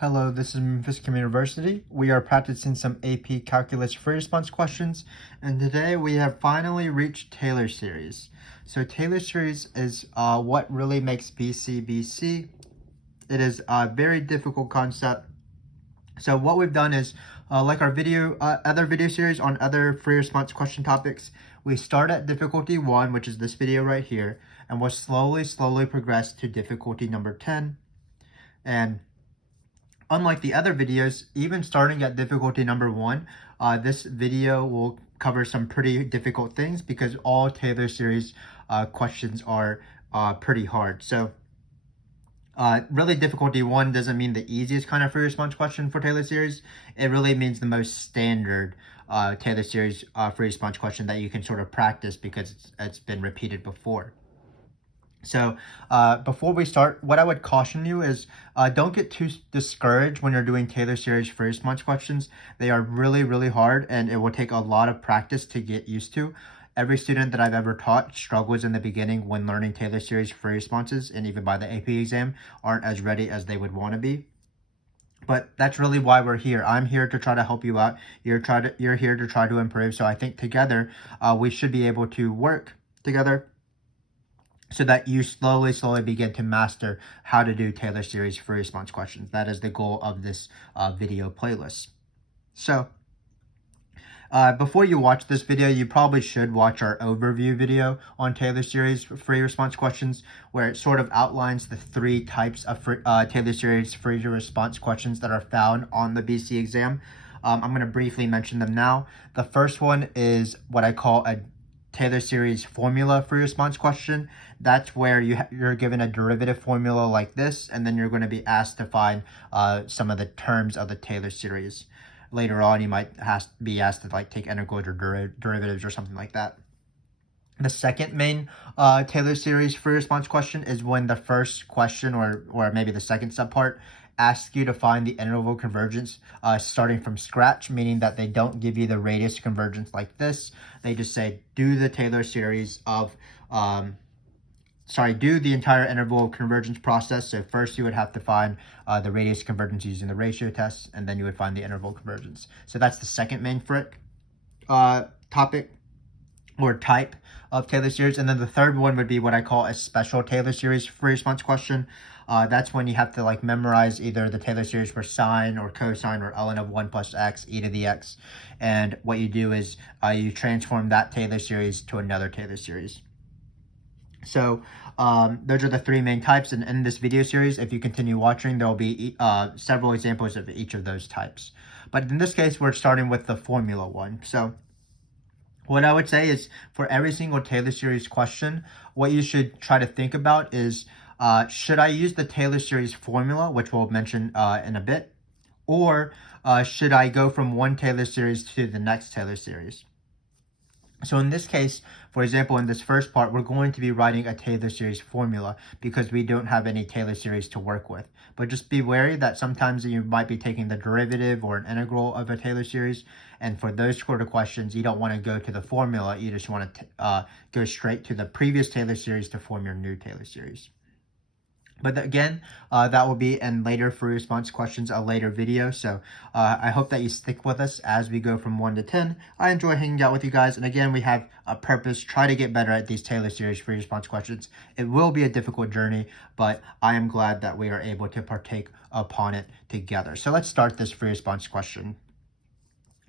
Hello, this is Memphis Communiversity. We are practicing some AP Calculus free response questions, and today we have finally reached Taylor Series. So Taylor Series is what really makes BC BC. It is a very difficult concept. So what we've done is, like our other video series on other free response question topics, we start at difficulty 1, which is this video right here, and we'll slowly progress to difficulty number 10. And unlike the other videos, even starting at difficulty number 1, this video will cover some pretty difficult things because all Taylor Series questions are pretty hard. So really difficulty 1 doesn't mean the easiest kind of free response question for Taylor Series. It really means the most standard Taylor Series free response question that you can sort of practice because it's been repeated before. So before we start, what I would caution you is don't get too discouraged when you're doing Taylor Series free response questions. They are really hard, and it will take a lot of practice to get used to. Every student that I've ever taught struggles in the beginning when learning Taylor Series free responses, and even by the AP exam aren't as ready as they would want to be. But that's really why we're here. I'm here to try to help you out. You're here to try to improve. So I think together we should be able to work together so that you slowly begin to master how to do Taylor Series free response questions. That is the goal of this video playlist. So before you watch this video, you probably should watch our overview video on Taylor Series free response questions, where it sort of outlines the 3 types of Taylor Series free response questions that are found on the BC exam. I'm going to briefly mention them now. The first one is what I call a Taylor Series formula free response question. That's where you're given a derivative formula like this, and then you're going to be asked to find some of the terms of the Taylor Series. Later on, you might be asked to take integrals or derivatives or something like that. The second main Taylor Series free response question is when the first question or maybe the second subpart asks you to find the interval convergence starting from scratch, meaning that they don't give you the radius convergence like this. They just say, do the Taylor Series of, do the entire interval convergence process. So first you would have to find the radius convergence using the ratio test, and then you would find the interval convergence. So that's the second main topic or type of Taylor Series. And then the third one would be what I call a special Taylor Series free response question. That's when you have to memorize either the Taylor Series for sine or cosine or ln of 1 plus x, e to the x. And what you do is you transform that Taylor Series to another Taylor Series. So those are the 3 main types. And in this video series, if you continue watching, there will be several examples of each of those types. But in this case, we're starting with the formula one. So what I would say is for every single Taylor Series question, what you should try to think about is, should I use the Taylor Series formula, which we'll mention in a bit, or should I go from one Taylor Series to the next Taylor Series? So in this case, for example, in this first part, we're going to be writing a Taylor Series formula because we don't have any Taylor Series to work with. But just be wary that sometimes you might be taking the derivative or an integral of a Taylor Series. And for those sort of questions, you don't want to go to the formula. You just want to go straight to the previous Taylor Series to form your new Taylor Series. But again, that will be in later free response questions, a later video. So I hope that you stick with us as we go from 1 to 10. I enjoy hanging out with you guys. And again, we have a purpose, try to get better at these Taylor Series free response questions. It will be a difficult journey, but I am glad that we are able to partake upon it together. So let's start this free response question.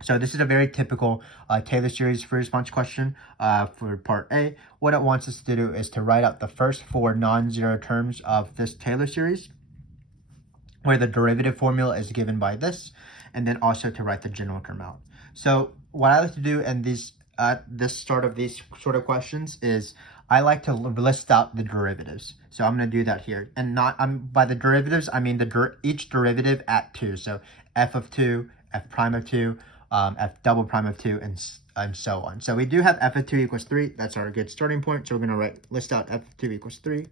So this is a very typical Taylor Series free response question for part A. What it wants us to do is to write out the first 4 non-zero terms of this Taylor Series, where the derivative formula is given by this, and then also to write the general term out. So what I like to do in this start of these sort of questions is I like to list out the derivatives. So I'm going to do that here. And by the derivatives, I mean each derivative at 2. So f of 2, f prime of 2, f double prime of 2, and so on. So we do have f of 2 equals 3. That's our good starting point. So we're going to list out f of 2 equals 3.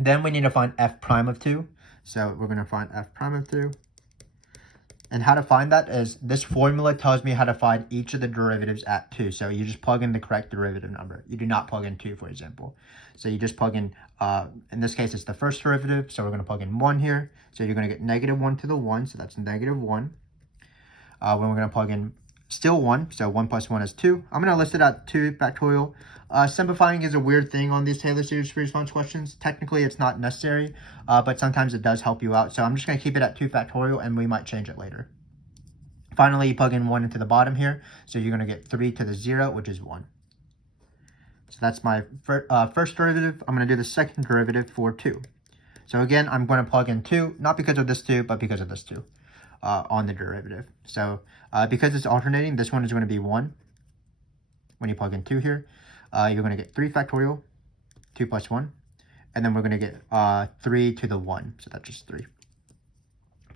Then we need to find f prime of 2. So we're going to find f prime of 2. And how to find that is this formula tells me how to find each of the derivatives at 2. So you just plug in the correct derivative number. You do not plug in 2, for example. So you just plug in this case, it's the first derivative. So we're going to plug in 1 here. So you're going to get -1 to the 1. So that's -1. When we're going to plug in still 1. So 1 plus 1 is 2. I'm going to list it at 2 factorial. Simplifying is a weird thing on these Taylor series free response questions. Technically, it's not necessary, but sometimes it does help you out. So I'm just going to keep it at 2 factorial, and we might change it later. Finally, you plug in 1 into the bottom here. So you're going to get 3 to the 0, which is 1. So that's my first derivative. I'm going to do the second derivative for 2. So again, I'm going to plug in 2, not because of this 2, but because of this 2 on the derivative. So because it's alternating, this one is going to be 1. When you plug in 2 here, you're going to get 3 factorial, 2 plus 1. And then we're going to get 3 to the 1. So that's just 3.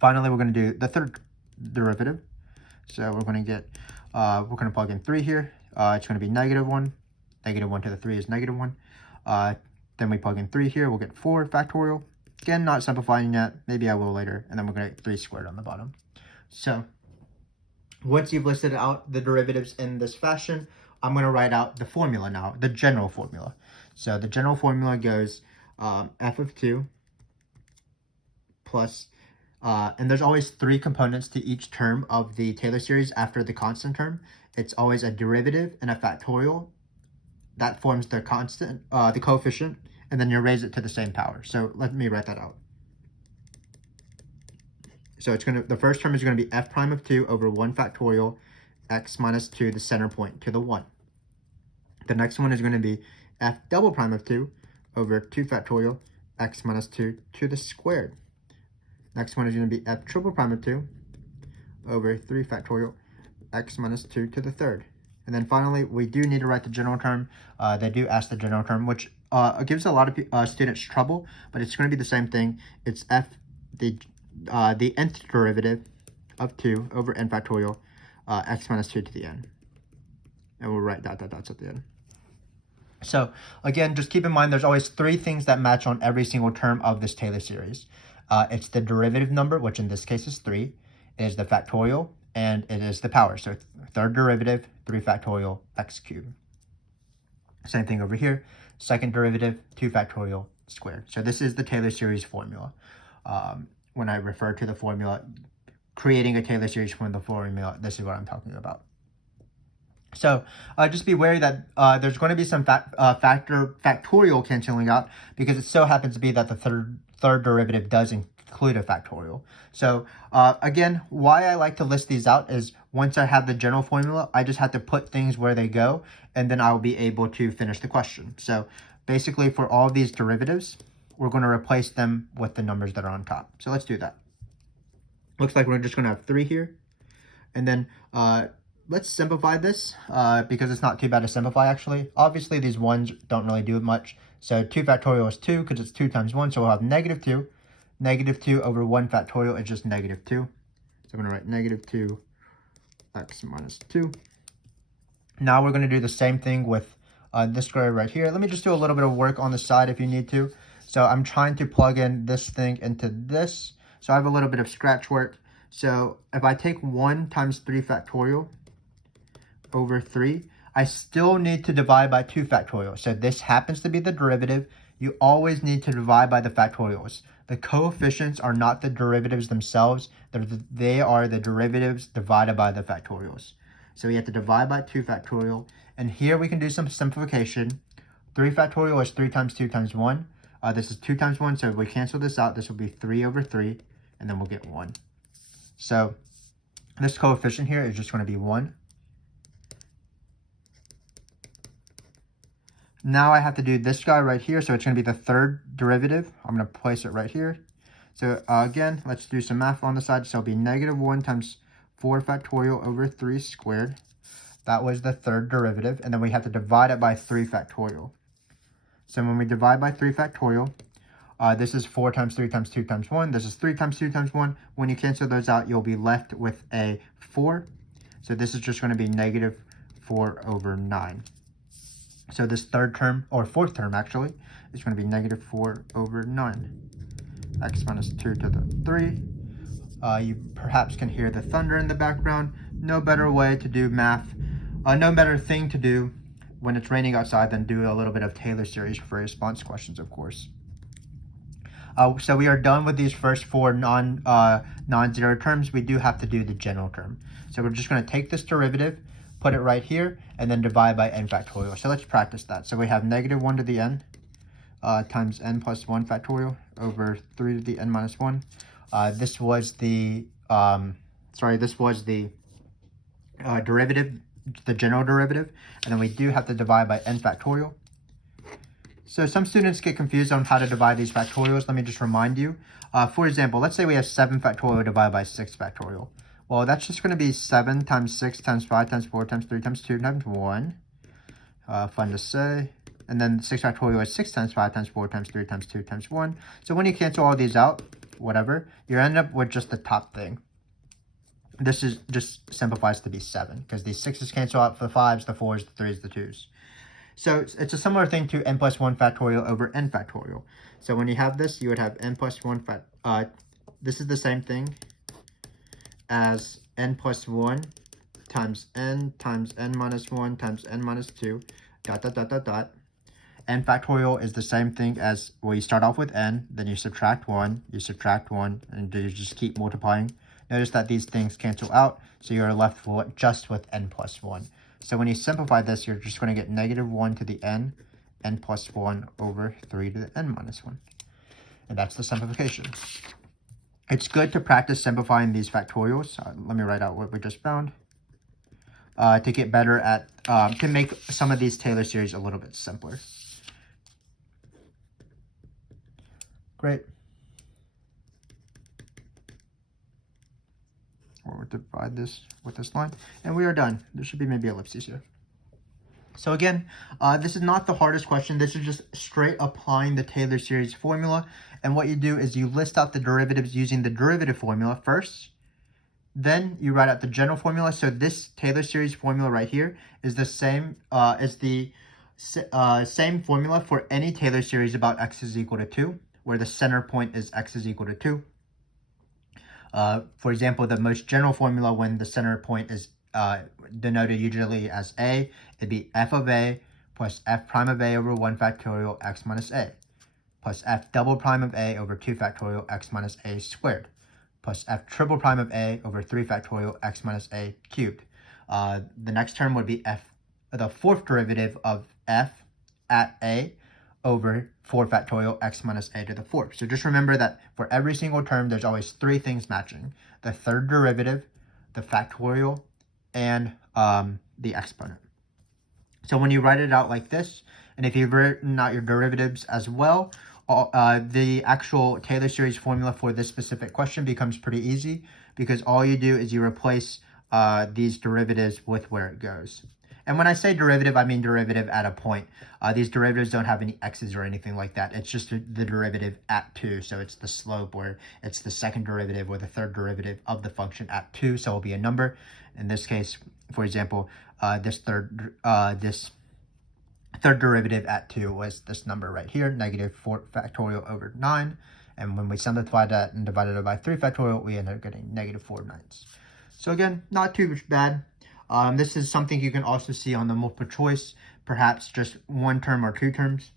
Finally, we're going to do the third derivative. So we're going to get, we're going to plug in 3 here. It's going to be -1. -1 to the 3 is -1. Then we plug in 3 here. We'll get 4 factorial. Again, not simplifying yet. Maybe I will later. And then we're going to get 3 squared on the bottom. So once you've listed out the derivatives in this fashion, I'm going to write out the formula now, the general formula. So the general formula goes f of 2 plus, and there's always 3 components to each term of the Taylor series after the constant term. It's always a derivative and a factorial. That forms the constant, the coefficient, and then you raise it to the same power. So let me write that out. So it's going to, the first term is going to be f prime of 2 over 1 factorial x minus 2, the center point, to the 1. The next one is going to be f double prime of 2 over 2 factorial x minus 2 to the squared. Next one is going to be f triple prime of 2 over 3 factorial x minus 2 to the third. And then finally, we do need to write the general term. They do ask the general term, which gives a lot of students trouble, but it's going to be the same thing. It's f, the nth derivative of 2 over n factorial x minus 2 to the n. And we'll write dots at the end. So again, just keep in mind there's always 3 things that match on every single term of this Taylor series. It's the derivative number, which in this case is 3. It is the factorial, and it is the power. So third derivative, 3 factorial x cubed. Same thing over here. Second derivative, 2 factorial squared. So this is the Taylor series formula. When I refer to the formula, creating a Taylor series from the formula, this is what I'm talking about. So just be wary that there's going to be some factorial canceling out, because it so happens to be that the third derivative does include a factorial. So again, why I like to list these out is once I have the general formula, I just have to put things where they go, and then I'll be able to finish the question. So basically for all of these derivatives, we're going to replace them with the numbers that are on top. So let's do that. Looks like we're just going to have 3 here. And then let's simplify this because it's not too bad to simplify, actually. Obviously, these ones don't really do much. So 2 factorial is 2 because it's 2 times 1. So we'll have -2. -2 over 1 factorial is just -2. So I'm going to write -2 x minus 2. Now we're going to do the same thing with this square right here. Let me just do a little bit of work on the side if you need to. So I'm trying to plug in this thing into this. So I have a little bit of scratch work. So if I take 1 times 3 factorial over 3, I still need to divide by 2 factorial. So this happens to be the derivative. You always need to divide by the factorials. The coefficients are not the derivatives themselves. They are the derivatives divided by the factorials. So we have to divide by 2 factorial. And here we can do some simplification. 3 factorial is 3 times 2 times 1. This is 2 times 1, so if we cancel this out, this will be 3 over 3, and then we'll get 1. So this coefficient here is just going to be 1. Now I have to do this guy right here, so it's going to be the third derivative. I'm going to place it right here. So again, let's do some math on the side. So it'll be -1 times 4 factorial over 3 squared. That was the third derivative, and then we have to divide it by 3 factorial. So when we divide by 3 factorial, this is 4 times 3 times 2 times 1. This is 3 times 2 times 1. When you cancel those out, you'll be left with a 4. So this is just going to be -4 over 9. So this third term, or fourth term actually, is going to be -4 over 9. X minus 2 to the 3. You perhaps can hear the thunder in the background. No better way to do math, no better thing to do when it's raining outside than do a little bit of Taylor series for response questions, of course. So we are done with these first four non-zero terms. We do have to do the general term. So we're just going to take this derivative, put it right here, and then divide by n factorial. So let's practice that. So we have negative 1 to the n times n plus 1 factorial over 3 to the n minus 1. This was the derivative, the general derivative, and then we do have to divide by n factorial. So some students get confused on how to divide these factorials. Let me just remind you. For example, let's say we have 7 factorial divided by 6 factorial. Well, that's just going to be 7 times 6 times 5 times 4 times 3 times 2 times 1. Fun to say. And then 6 factorial is 6 times 5 times 4 times 3 times 2 times 1. So when you cancel all these out, whatever, you end up with just the top thing. This is just simplifies to be 7 because these 6's cancel out for the 5's, the 4's, the 3's, the 2's. So it's a similar thing to n plus 1 factorial over n factorial. So when you have this, you would have n plus 1 this is the same thing as n plus 1 times n minus 1 times n minus 2 dot dot dot dot dot. N factorial is the same thing as, well, you start off with n, then you subtract 1, and you just keep multiplying. Notice that these things cancel out, so you're left just with n plus 1. So when you simplify this, you're just going to get negative 1 to the n plus 1 over 3 to the n minus 1. And that's the simplification. It's good to practice simplifying these factorials. Let me write out what we just found. To get better at, to make some of these Taylor series a little bit simpler. Great. We'll divide this with this line, and we are done. There should be maybe ellipses here. So again, this is not the hardest question. This is just straight applying the Taylor series formula. And what you do is you list out the derivatives using the derivative formula first. Then you write out the general formula. So this Taylor series formula right here is the same as the same formula for any Taylor series about x is equal to 2, where the center point is x is equal to 2. For example, the most general formula when the center point is denoted usually as a, it'd be f of a plus f prime of a over 1 factorial x minus a, plus f double prime of a over 2 factorial x minus a squared, plus f triple prime of a over 3 factorial x minus a cubed. The next term would be the fourth derivative of f at a over 4 factorial x minus a to the 4th. So just remember that for every single term, there's always 3 things matching: the third derivative, the factorial, and the exponent. So when you write it out like this, and if you've written out your derivatives as well, the actual Taylor series formula for this specific question becomes pretty easy, because all you do is you replace these derivatives with where it goes. And when I say derivative, I mean derivative at a point. These derivatives don't have any x's or anything like that. It's just the derivative at 2. So it's the slope, where it's the second derivative or the third derivative of the function at 2. So it'll be a number. In this case, for example, this third derivative at 2 was this number right here, negative 4 factorial over 9. And when we simplify that and divide it by 3 factorial, we end up getting negative 4/9. So again, not too bad. This is something you can also see on the multiple choice, perhaps just 1 term or 2 terms.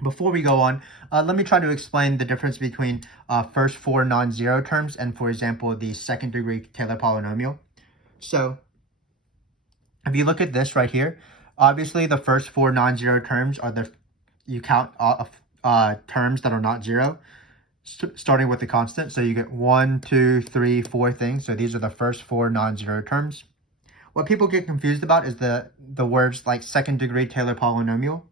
Before we go on, let me try to explain the difference between first 4 non-zero terms and, for example, the second degree Taylor polynomial. So if you look at this right here, obviously the first 4 non-zero terms are you count terms that are not 0, starting with the constant. So you get 1, 2, 3, 4 things. So these are the first 4 non-zero terms. What people get confused about is the words like second degree Taylor polynomial.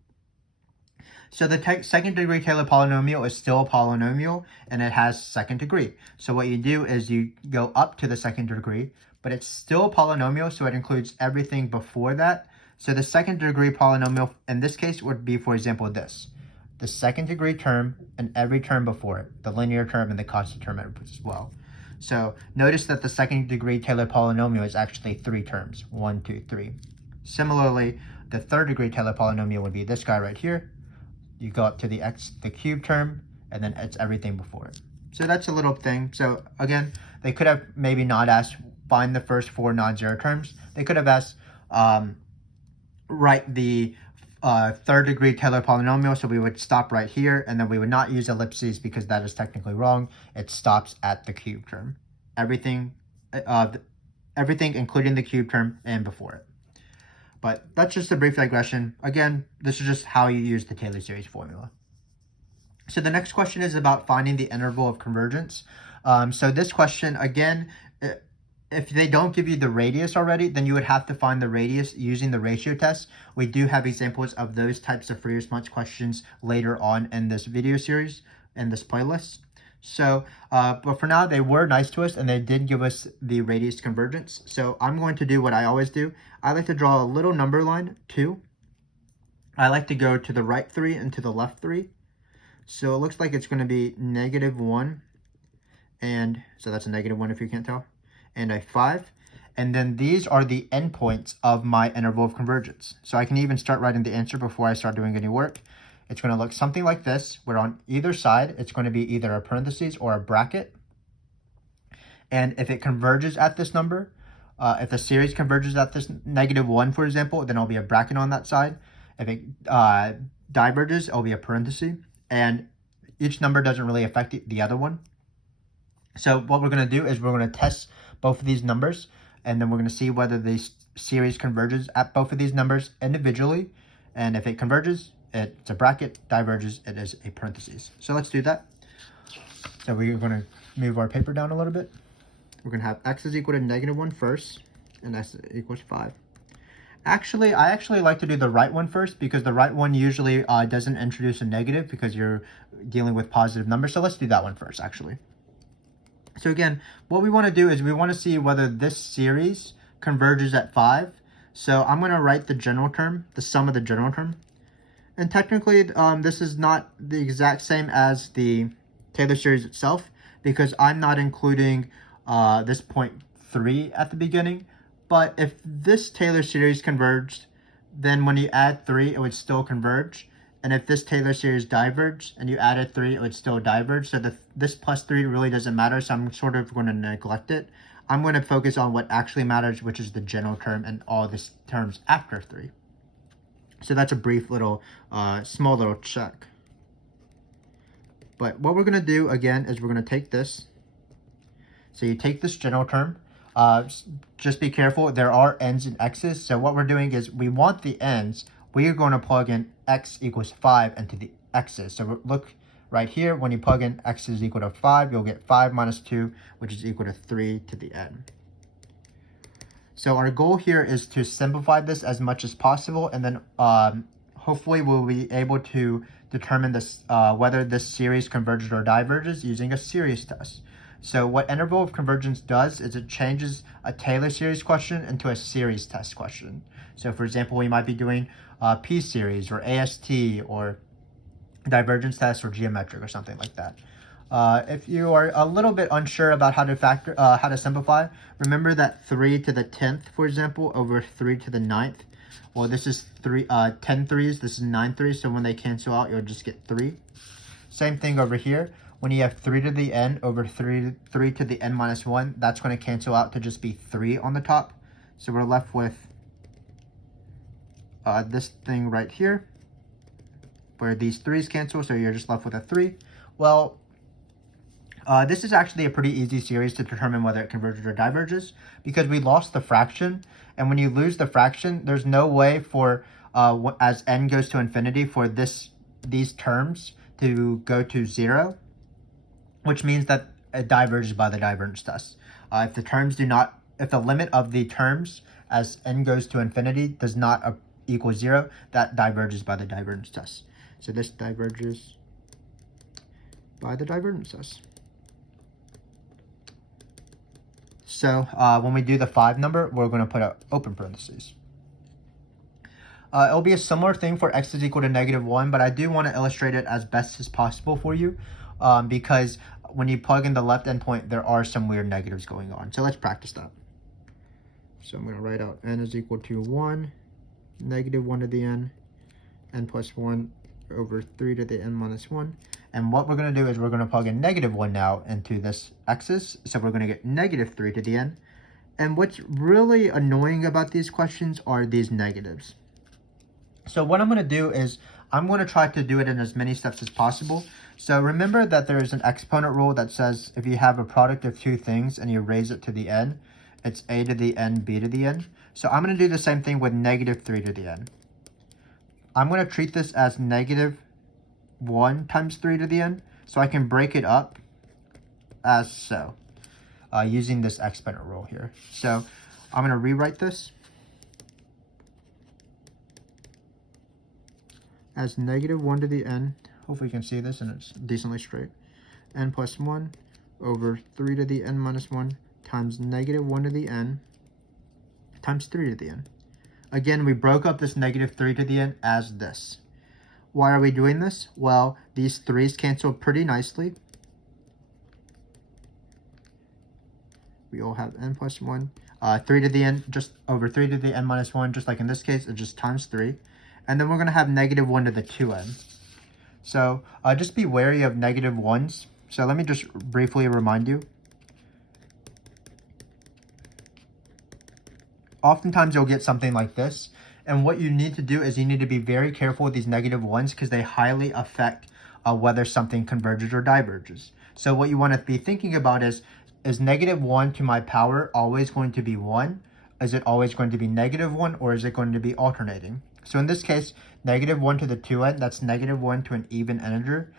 So the second degree Taylor polynomial is still a polynomial, and it has second degree. So what you do is you go up to the second degree, but it's still a polynomial, so it includes everything before that. So the second degree polynomial in this case would be, for example, this: the second degree term and every term before it, the linear term and the constant term as well. So notice that the second degree Taylor polynomial is actually 3 terms, 1, 2, 3. Similarly, the third degree Taylor polynomial would be this guy right here. You go up to the cubed term, and then it's everything before it. So that's a little thing. So again, they could have maybe not asked find the first 4 non-zero terms. They could have asked write the third degree Taylor polynomial. So we would stop right here, and then we would not use ellipses because that is technically wrong. It stops at the cube term. Everything including the cube term and before it. But that's just a brief digression. Again, this is just how you use the Taylor series formula. So the next question is about finding the interval of convergence. So this question, again, if they don't give you the radius already, then you would have to find the radius using the ratio test. We do have examples of those types of free response questions later on in this video series, in this playlist. So, but for now, they were nice to us and they did give us the radius convergence. So I'm going to do what I always do. I like to draw a little number line, 2. I like to go to the right 3 and to the left 3. So it looks like it's going to be -1, and so that's a -1 if you can't tell, and a 5. And then these are the endpoints of my interval of convergence. So I can even start writing the answer before I start doing any work. It's going to look something like this, where on either side, it's going to be either a parentheses or a bracket. And if it converges at this number, if the series converges at this -1, for example, then it'll be a bracket on that side. If it diverges, it'll be a parenthesis. And each number doesn't really affect the other one. So what we're going to do is we're going to test both of these numbers, and then we're going to see whether the series converges at both of these numbers individually. And if it converges, it's a bracket. Diverges, it is a parenthesis. So let's do that. So we're going to move our paper down a little bit. We're going to have x is equal to -1 first, and s equals 5. Actually, I actually like to do the right one first, because the right one usually doesn't introduce a negative because you're dealing with positive numbers. So let's do that one first, actually. So again, what we want to do is we want to see whether this series converges at 5. So I'm going to write the general term, the sum of the general term. And technically, this is not the exact same as the Taylor series itself, because I'm not including this 0.3 at the beginning. But if this Taylor series converged, then when you add 3, it would still converge. And if this Taylor series diverged and you added 3, it would still diverge. So this plus 3 really doesn't matter, so I'm sort of going to neglect it. I'm going to focus on what actually matters, which is the general term and all these terms after 3. So that's a brief little, small little check. But what we're going to do, again, is we're going to take this. So you take this general term. Just be careful, there are n's and x's. So what we're doing is we want the n's. We are going to plug in x equals 5 into the x's. So look right here, when you plug in x is equal to 5, you'll get 5 minus 2, which is equal to 3 to the n. So our goal here is to simplify this as much as possible, and then hopefully we'll be able to determine this whether this series converges or diverges using a series test. So what interval of convergence does is it changes a Taylor series question into a series test question. So for example, we might be doing P series or AST or divergence test or geometric or something like that. If you are a little bit unsure about how to simplify, remember that 3 to the 10th, for example, over 3 to the 9th. Well, this is 10 threes, this is 9 threes, so when they cancel out, you'll just get 3. Same thing over here. When you have 3 to the n over 3 to the n minus 1, that's going to cancel out to just be 3 on the top. So we're left with this thing right here, where these 3's cancel, so you're just left with a 3. Well, this is actually a pretty easy series to determine whether it converges or diverges, because we lost the fraction, and when you lose the fraction, there's no way for, as n goes to infinity, for these terms to go to 0. Which means that it diverges by the divergence test. If the limit of the terms as n goes to infinity does not equal 0, that diverges by the divergence test. So this diverges by the divergence test. So when we do the 5 number, we're going to put an open parentheses. It'll be a similar thing for x is equal to -1, but I do want to illustrate it as best as possible for you. Because when you plug in the left endpoint, there are some weird negatives going on. So let's practice that. So I'm going to write out n is equal to 1, -1 to the n plus 1 over 3 to the n minus 1. And what we're going to do is we're going to plug in -1 now into this x's. So we're going to get -3 to the n. And what's really annoying about these questions are these negatives. So what I'm going to do is I'm going to try to do it in as many steps as possible. So remember that there is an exponent rule that says if you have a product of two things and you raise it to the n, it's a to the n, b to the n. So I'm going to do the same thing with -3 to the n. I'm going to treat this as -1 times 3 to the n, so I can break it up as so, using this exponent rule here. So I'm going to rewrite this as -1 to the n. Hopefully you can see this and it's decently straight. N plus 1 over 3 to the n minus 1 times -1 to the n times 3 to the n. Again, we broke up this -3 to the n as this. Why are we doing this? Well, these 3's cancel pretty nicely. We all have n plus 1. 3 to the n, just over 3 to the n minus 1, just like in this case, it's just times 3. And then we're going to have -1 to the 2n. So just be wary of -1s. So let me just briefly remind you. Oftentimes you'll get something like this. And what you need to do is you need to be very careful with these -1s because they highly affect whether something converges or diverges. So what you want to be thinking about is -1 to my power always going to be 1? Is it always going to be -1, or is it going to be alternating? So in this case, -1 to the 2n, that's -1 to an even integer.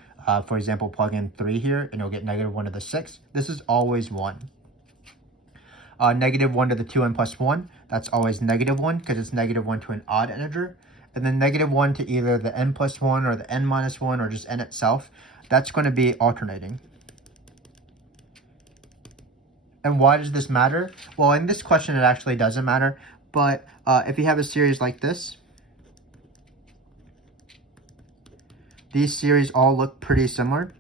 For example, plug in 3 here, and you'll get -1 to the 6. This is always 1. -1 to the 2n plus 1, that's always -1 because it's -1 to an odd integer. And then -1 to either the n plus 1 or the n minus 1 or just n itself, that's going to be alternating. And why does this matter? Well, in this question, it actually doesn't matter. But if you have a series like this, these series all look pretty similar.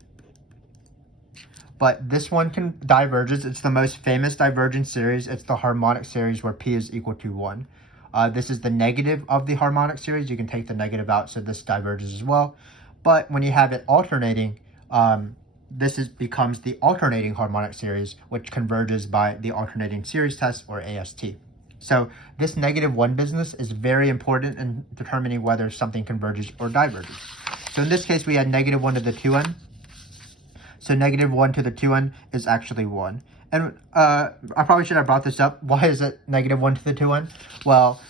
But this one diverges. It's the most famous divergent series. It's the harmonic series where p is equal to 1. This is the negative of the harmonic series. You can take the negative out, so this diverges as well. But when you have it alternating, this becomes the alternating harmonic series, which converges by the alternating series test, or AST. So this -1 business is very important in determining whether something converges or diverges. So in this case, we had -1 to the 2n. So -1 to the 2n is actually 1. And I probably should have brought this up. Why is it -1 to the 2n? Well,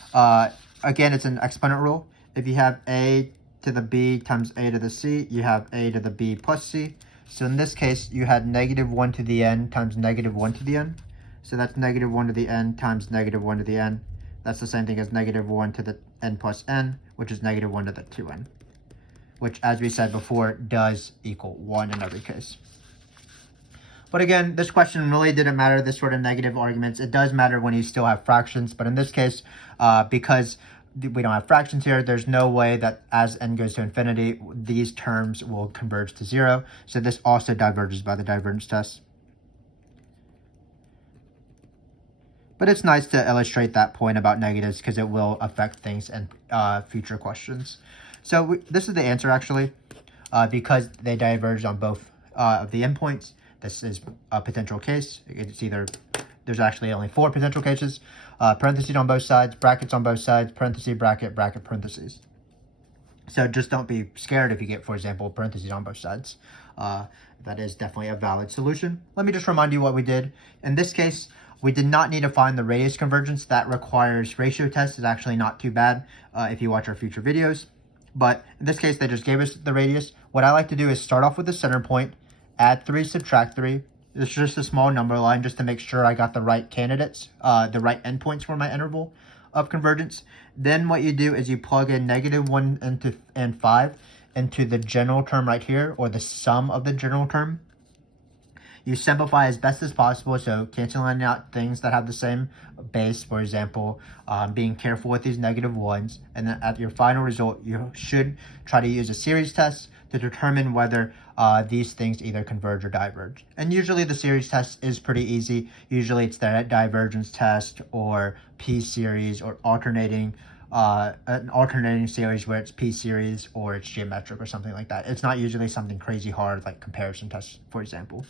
again, it's an exponent rule. If you have a to the b times a to the c, you have a to the b plus c. So in this case, you had -1 to the n times -1 to the n. So that's -1 to the n times -1 to the n. That's the same thing as -1 to the n plus n, which is -1 to the 2n. Which, as we said before, does equal 1 in every case. But again, this question really didn't matter, this sort of negative arguments. It does matter when you still have fractions, but in this case, because we don't have fractions here, there's no way that as n goes to infinity, these terms will converge to 0. So this also diverges by the divergence test. But it's nice to illustrate that point about negatives because it will affect things in future questions. So this is the answer, actually, because they diverge on both of the endpoints. This is a potential case. It's either, there's actually only 4 potential cases. Parentheses on both sides, brackets on both sides, parenthesis, bracket, bracket, parentheses. So just don't be scared if you get, for example, parentheses on both sides. That is definitely a valid solution. Let me just remind you what we did. In this case, we did not need to find the radius convergence. That requires ratio test. It's actually not too bad if you watch our future videos. But in this case, they just gave us the radius. What I like to do is start off with the center point, add 3, subtract 3. It's just a small number line just to make sure I got the right candidates, the right endpoints for my interval of convergence. Then what you do is you plug in -1 and 5 into the general term right here, or the sum of the general term. You simplify as best as possible, so canceling out things that have the same base, for example, being careful with these -1s, and then at your final result, you should try to use a series test to determine whether these things either converge or diverge. And usually the series test is pretty easy. Usually it's the divergence test or p-series or alternating an alternating series where it's P series or it's geometric or something like that. It's not usually something crazy hard like comparison tests, for example.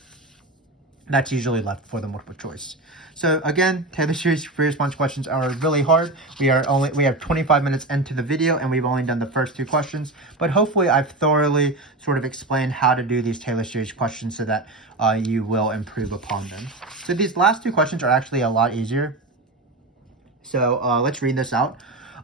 That's usually left for the multiple choice. So again, Taylor Series free response questions are really hard. We have 25 minutes into the video and we've only done the first 2 questions, but hopefully I've thoroughly sort of explained how to do these Taylor Series questions so that you will improve upon them. So these last 2 questions are actually a lot easier. So let's read this out.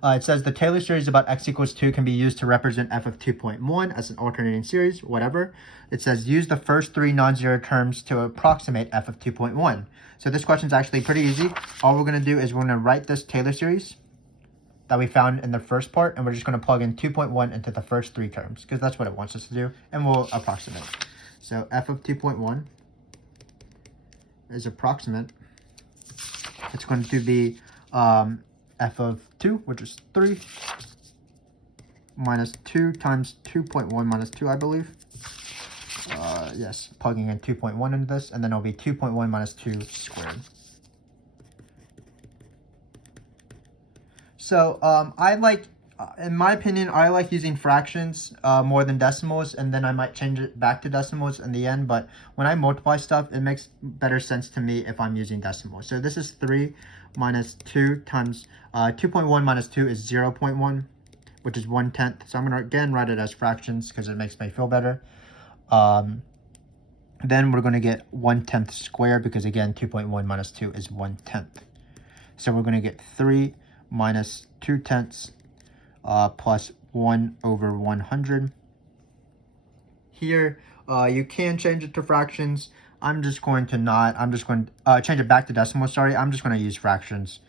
It says the Taylor series about x equals 2 can be used to represent f of 2.1 as an alternating series, whatever. It says use the first 3 non-zero terms to approximate f of 2.1. So this question is actually pretty easy. All we're going to do is we're going to write this Taylor series that we found in the first part, and we're just going to plug in 2.1 into the first 3 terms, because that's what it wants us to do, and we'll approximate. So f of 2.1 is approximate. It's going to be f of 2, which is 3, minus 2 times 2.1 minus 2, I believe. Yes, plugging in 2.1 into this, and then it'll be 2.1 minus 2 squared. So in my opinion, I like using fractions more than decimals, and then I might change it back to decimals in the end. But when I multiply stuff, it makes better sense to me if I'm using decimals. So this is 3 minus 2 times 2.1 minus 2 is 0.1, which is 1/10. So I'm going to again write it as fractions because it makes me feel better. Then we're going to get 1/10 squared because again 2.1 minus 2 is 1/10. So we're going to get 3 minus 2/10 plus 1 over 100. Here, you can change it to fractions. I'm just going to change it back to decimals, sorry. I'm just going to use fractions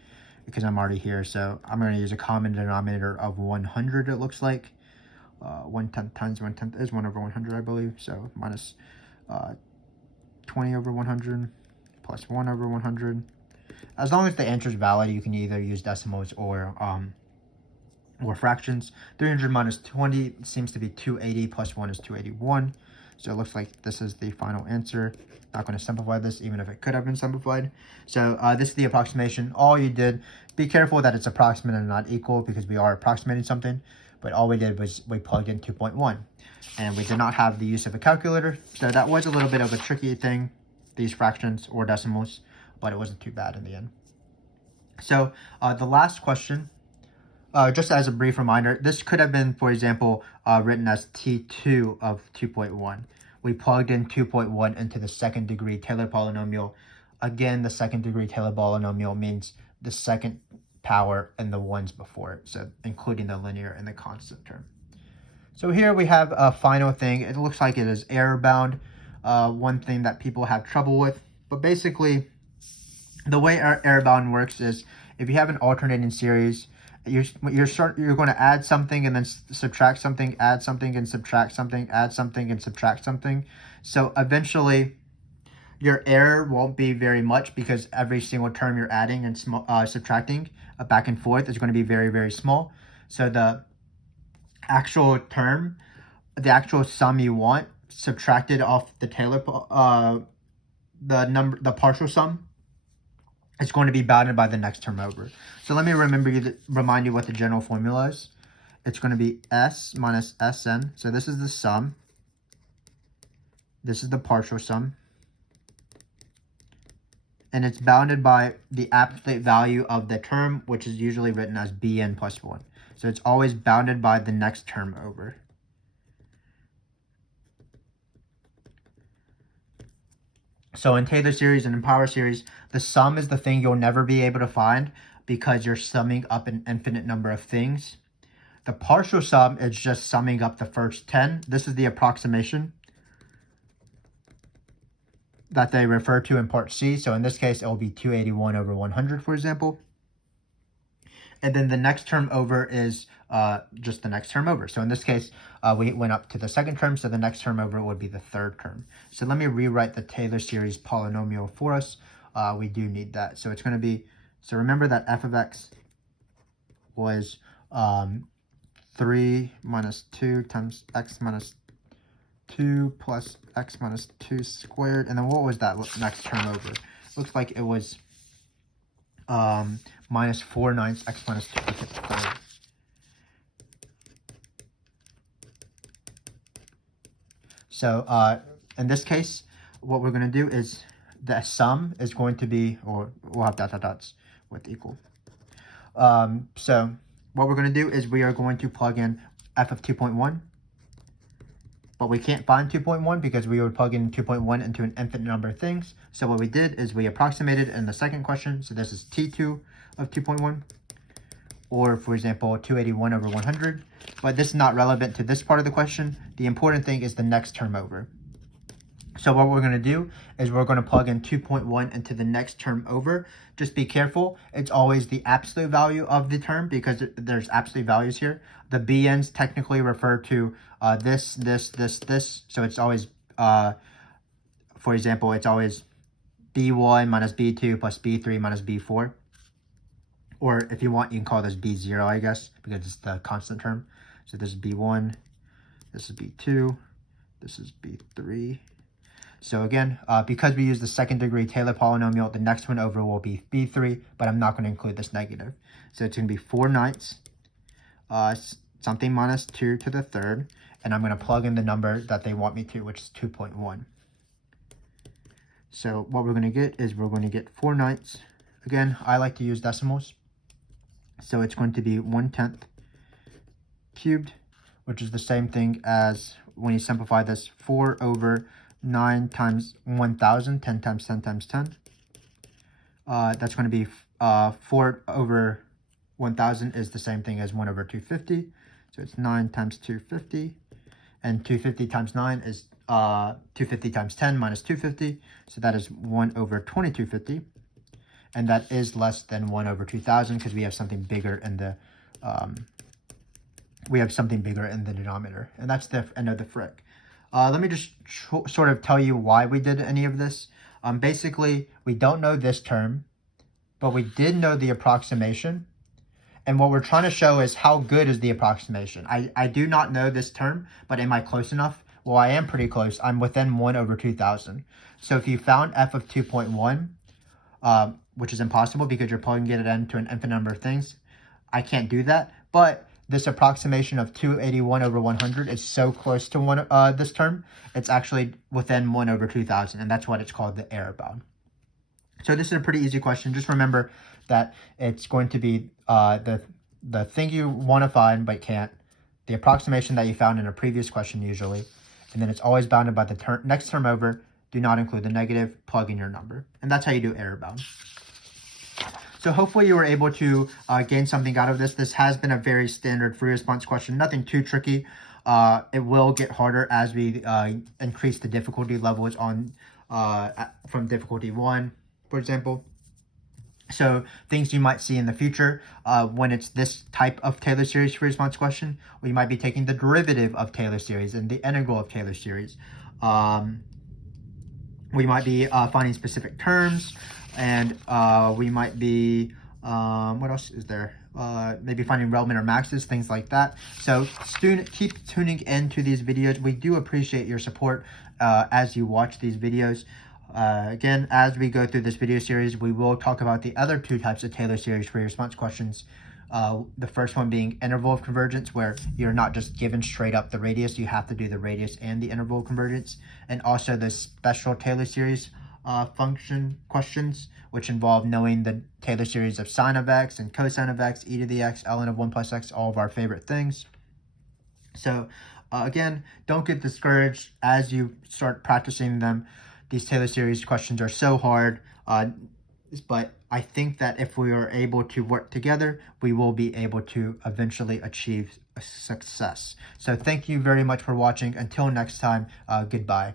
because I'm already here. So I'm going to use a common denominator of 100, it looks like. 1/10 times 1/10 is 1 over 100, I believe. So minus 20 over 100 plus 1 over 100. As long as the answer is valid, you can either use decimals or fractions. 300 minus 20 seems to be 280 plus 1 is 281. So it looks like this is the final answer. Not going to simplify this, even if it could have been simplified. So this is the approximation. All you did, be careful that it's approximate and not equal because we are approximating something. But all we did was we plugged in 2.1. And we did not have the use of a calculator. So that was a little bit of a tricky thing, these fractions or decimals. But it wasn't too bad in the end. So the last question, just as a brief reminder, this could have been, for example, written as T2 of 2.1. We plugged in 2.1 into the second degree Taylor polynomial. Again, the second degree Taylor polynomial means the second power and the ones before it, so including the linear and the constant term. So here we have a final thing. It looks like it is error bound, one thing that people have trouble with. But basically, the way our error bound works is if you have an alternating series, you're going to add something and then subtract something, add something and subtract something, add something and subtract something. So eventually your error won't be very much because every single term you're adding and subtracting back and forth is going to be very, very small. So the actual term, the actual sum you want subtracted off the Taylor, the partial sum, it's going to be bounded by the next term over. So let me remind you what the general formula is. It's going to be S minus Sn. So this is the sum. This is the partial sum. And it's bounded by the absolute value of the term, which is usually written as Bn plus 1. So it's always bounded by the next term over. So in Taylor series and in power series, the sum is the thing you'll never be able to find because you're summing up an infinite number of things. The partial sum is just summing up the first 10. This is the approximation that they refer to in part C. So in this case, it will be 281 over 100, for example. And then the next term over is just the next term over. So in this case, we went up to the second term, so the next term over would be the third term. So let me rewrite the Taylor series polynomial for us. We do need that. So it's going to be, so remember that f of x was 3 minus 2 times x minus 2 plus x minus 2 squared. And then what was that next term over? Looks like it was minus 4/9 x minus 2. So in this case, what we're going to do is the sum is going to be, or we'll have dots with equal. So what we're going to do is we are going to plug in f of 2.1, but we can't find 2.1 because we would plug in 2.1 into an infinite number of things. So what we did is we approximated in the second question. So this is T2 of 2.1, or for example, 281 over 100. But this is not relevant to this part of the question. The important thing is the next term over. So what we're going to do is we're going to plug in 2.1 into the next term over. Just be careful. It's always the absolute value of the term because there's absolute values here. The BNs technically refer to this. So it's always, for example, it's always B1 minus B2 plus B3 minus B4. Or if you want, you can call this B0, I guess, because it's the constant term. So this is B1, this is B2, this is B3. So again, because we use the second degree Taylor polynomial, the next one over will be B3, but I'm not going to include this negative. So it's going to be 4/9, something minus 2 to the third, and I'm going to plug in the number that they want me to, which is 2.1. So what we're going to get is we're going to get 4/9. Again, I like to use decimals. So it's going to be 1/10 cubed, which is the same thing as when you simplify this 4 over 9 times 1,000, 10 times 10 times 10. That's going to be 4 over 1,000 is the same thing as 1 over 250. So it's 9 times 250. And 250 times 9 is 250 times 10 minus 250. So that is 1 over 2250. And that is less than 1 over 2,000 because we have something bigger in the denominator. And that's the end of the frick. Let me just sort of tell you why we did any of this. Basically, we don't know this term, but we did know the approximation. And what we're trying to show is how good is the approximation. I do not know this term, but am I close enough? Well, I am pretty close. I'm within 1 over 2,000. So if you found f of 2.1, which is impossible because you're plugging it into an infinite number of things, I can't do that. But this approximation of 281 over 100 is so close to this term, it's actually within 1 over 2,000, and that's what it's called the error bound. So this is a pretty easy question. Just remember that it's going to be the thing you want to find but can't, the approximation that you found in a previous question usually, and then it's always bounded by the next term over. Do not include the negative, plug in your number. And that's how you do error bound. So hopefully you were able to gain something out of this. This has been a very standard free response question, nothing too tricky. It will get harder as we increase the difficulty levels on from difficulty 1, for example. So things you might see in the future when it's this type of Taylor series free response question, we might be taking the derivative of Taylor series and the integral of Taylor series. We might be finding specific terms, and we might be, what else is there? Maybe finding relevant or maxes, things like that. So keep tuning into these videos. We do appreciate your support as you watch these videos. Again, as we go through this video series, we will talk about the other 2 types of Taylor series free response questions. The first one being interval of convergence, where you're not just given straight up the radius, you have to do the radius and the interval of convergence, and also the special Taylor series function questions, which involve knowing the Taylor series of sine of x and cosine of x, e to the x, ln of 1 plus x, all of our favorite things. So again, don't get discouraged as you start practicing them. These Taylor series questions are so hard, but I think that if we are able to work together, we will be able to eventually achieve a success. So thank you very much for watching. Until next time, goodbye.